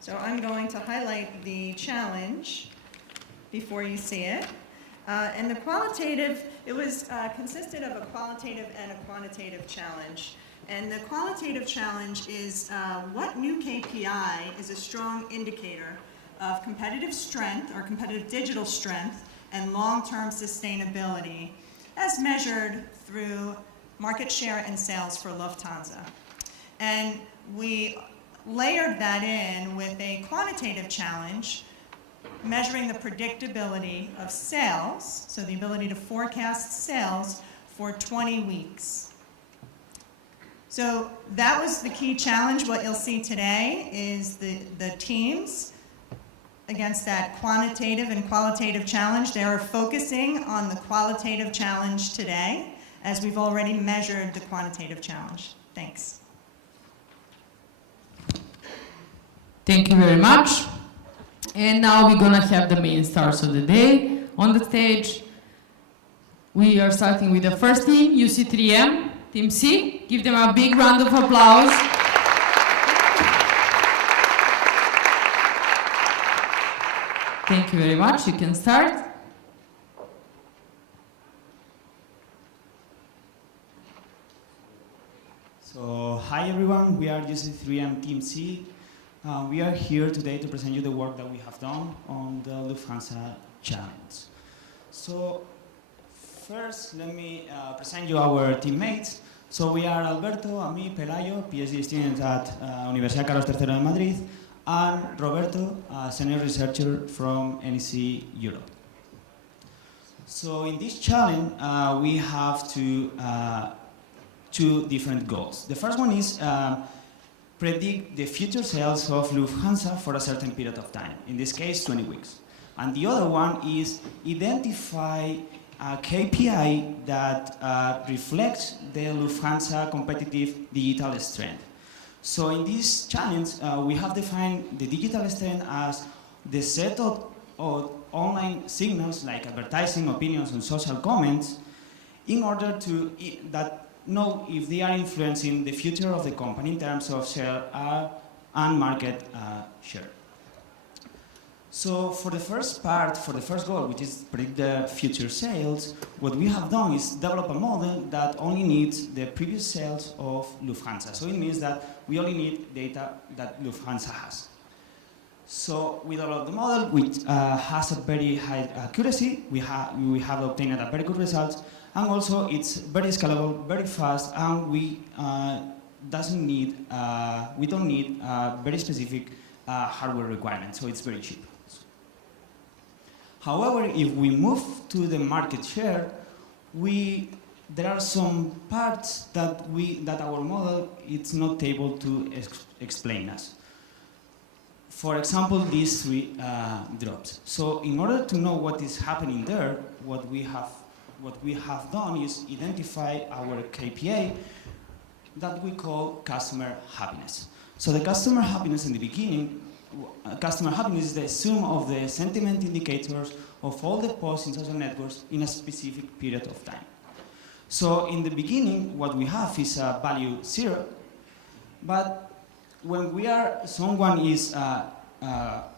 So I'm going to highlight the challenge before you see it. And the qualitative, it was consisted of a qualitative and a quantitative challenge. And the qualitative challenge is what new KPI is a strong indicator of competitive strength or competitive digital strength and long-term sustainability as measured through market share and sales for Lufthansa. And we layered that in with a quantitative challenge measuring the predictability of sales, so the ability to forecast sales for 20 weeks. So that was the key challenge. What you'll see today is the teams against that quantitative and qualitative challenge. They are focusing on the qualitative challenge today, as we've already measured the quantitative challenge. Thanks. Thank you very much. And now we're gonna have the main stars of the day on the stage. We are starting with the first team, UC3M, Team C. Give them a big round of applause. Thank you very much. You can start. So, hi everyone, we are UC3M Team C. We are here today to present you the work that we have done on the Lufthansa challenge. So, first, let me present you our teammates. So, we are Alberto, and me, Pelayo, PhD student at Universidad Carlos III de Madrid, and Roberto, a senior researcher from NEC Europe. So, in this challenge, we have two different goals. The first one is predict the future sales of Lufthansa for a certain period of time, in this case 20 weeks. And the other one is identify a KPI that reflects the Lufthansa competitive digital strength. So in this challenge, we have defined the digital strength as the set of online signals like advertising, opinions, and social comments in order to know if they are influencing the future of the company in terms of share and market share. So for the first part, for the first goal, which is predict the future sales, what we have done is develop a model that only needs the previous sales of Lufthansa. So it means that we only need data that Lufthansa has. So we developed the model, which has a very high accuracy. We have obtained a very good results. And also, it's very scalable, very fast, and we don't need very specific hardware requirements, so it's very cheap. However, if we move to the market share, there are some parts that our model is not able to explain us. For example, these three drops. So, in order to know what is happening there, what we have done is identify our KPI that we call customer happiness. So the customer happiness in the beginning, customer happiness is the sum of the sentiment indicators of all the posts in social networks in a specific period of time. So in the beginning, what we have is a value 0, but when someone is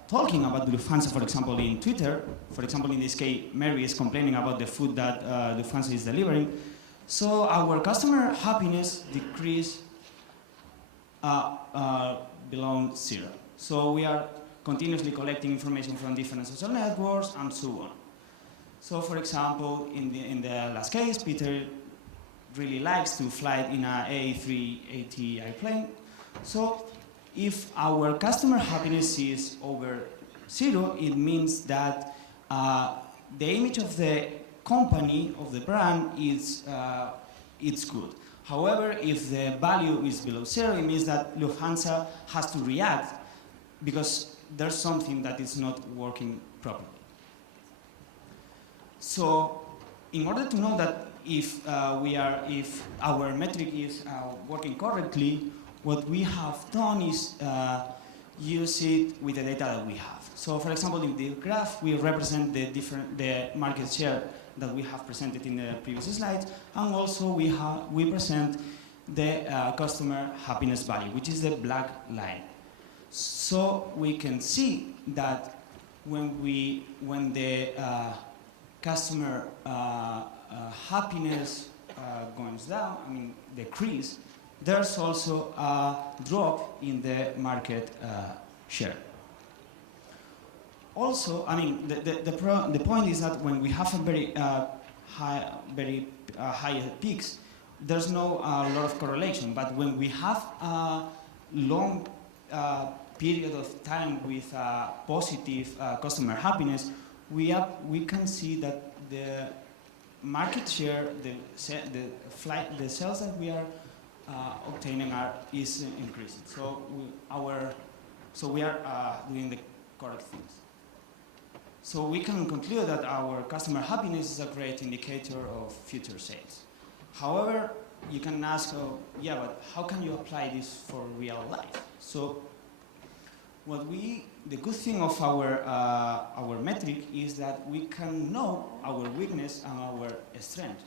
talking about Lufthansa, for example, in Twitter, for example, in this case, Mary is complaining about the food that Lufthansa is delivering. So our customer happiness decreased below 0. So we are continuously collecting information from different social networks and so on. So for example, in the last case, Peter really likes to fly in an A380 airplane. So if our customer happiness is over 0, it means that the image of the company, of the brand, it's good. However, if the value is below 0, it means that Lufthansa has to react because there's something that is not working properly. So, in order to know that if our metric is working correctly, what we have done is use it with the data that we have. So, for example, in the graph, we represent the market share that we have presented in the previous slides, and also we present the customer happiness value, which is the black line. So we can see that when the customer happiness goes down, I mean decrease, there's also a drop in the market share. Also, I mean, the point is that when we have a very high peaks, there's no lot of correlation. But when we have a long period of time with positive customer happiness, we can see that the market share, the sales that we are obtaining is increasing. So we are doing the correct things. So we can conclude that our customer happiness is a great indicator of future sales. However, you can ask, yeah, but how can you apply this for real life? So the good thing of our metric is that we can know our weakness and our strength.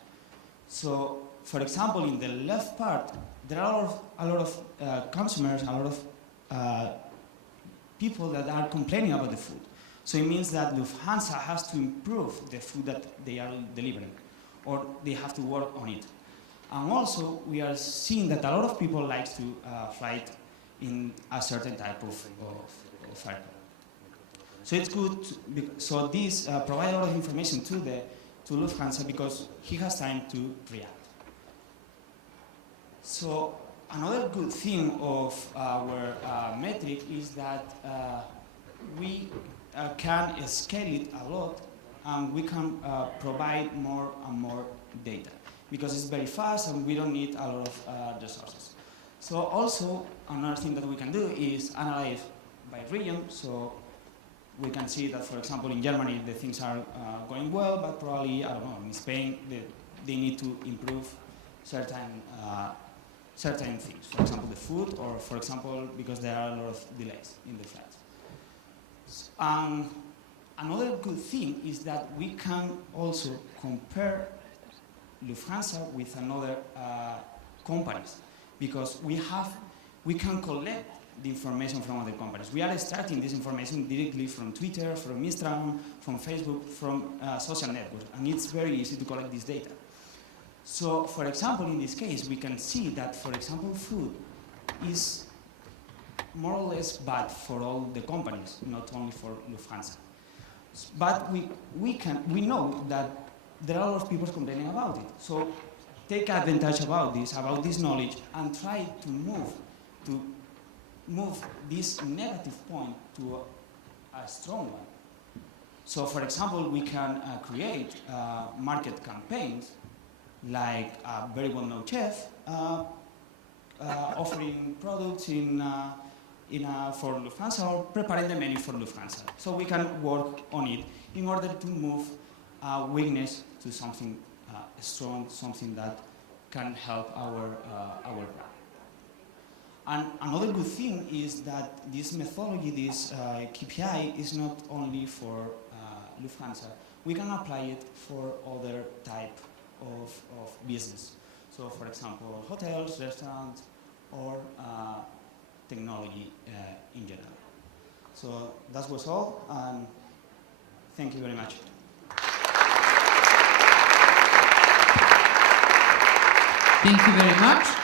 So, for example, in the left part, there are a lot of consumers, a lot of people that are complaining about the food. So it means that Lufthansa has to improve the food that they are delivering, or they have to work on it. And also, we are seeing that a lot of people like to fly in a certain type of aircraft. So it's good. So this provides a lot of information to Lufthansa because he has time to react. So another good thing of our metric is that we can scale it a lot, and we can provide more and more data because it's very fast and we don't need a lot of resources. So also another thing that we can do is analyze by region. So we can see that, for example, in Germany the things are going well, but probably, I don't know, in Spain they need to improve certain things. For example, the food, or for example, because there are a lot of delays in the flights. Another good thing is that we can also compare Lufthansa with another companies, because we can collect the information from other companies. We are extracting this information directly from Twitter, from Instagram, from Facebook, from social networks, and it's very easy to collect this data. So, for example, in this case, we can see that, for example, food is more or less bad for all the companies, not only for Lufthansa. But we know that there are a lot of people complaining about it. So take advantage about this knowledge, and try to move this negative point to a strong one. So, for example, we can create market campaigns, like a very well-known chef offering products for Lufthansa, or preparing the menu for Lufthansa. So we can work on it in order to move weakness to something strong, something that can help our brand. And another good thing is that this methodology, this KPI, is not only for Lufthansa. We can apply it for other type of business. So, for example, hotels, restaurants, or technology in general. So that was all, and thank you very much. Thank you very much.